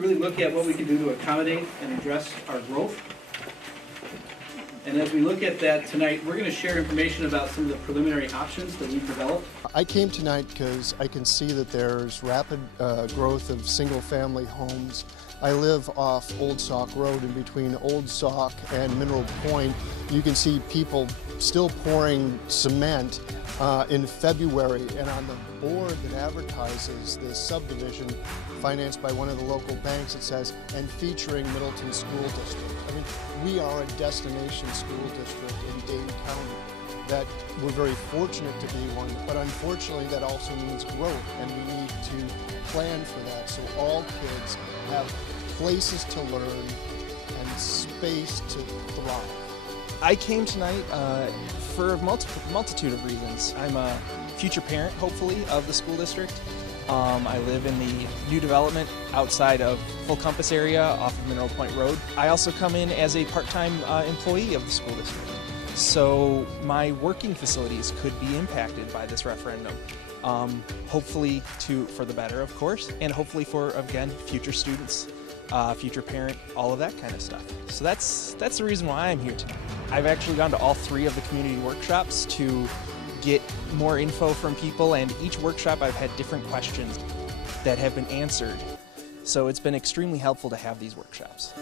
really look at what we can do to accommodate and address our growth. And as we look at that tonight, we're going to share information about some of the preliminary options that we've developed. I came tonight because I can see that there's rapid growth of single-family homes. I live off Old Sauk Road, in between Old Sauk and Mineral Point. You can see people still pouring cement in February, and on the board that advertises this subdivision financed by one of the local banks, it says, and featuring Middleton School District. I mean, we are a destination school district in Dane County. That we're very fortunate to be one, but unfortunately that also means growth, and we need to plan for that so all kids have places to learn and space to thrive. I came tonight for a multitude of reasons. I'm a future parent, hopefully, of the school district. I live in the new development outside of Full Compass area off of Mineral Point Road. I also come in as a part-time employee of the school district. So my working facilities could be impacted by this referendum. Hopefully for the better, of course, and hopefully for, again, future students, future parent, all of that kind of stuff. So that's the reason why I'm here tonight. I've actually gone to all 3 of the community workshops to get more info from people, and each workshop I've had different questions that have been answered. So it's been extremely helpful to have these workshops.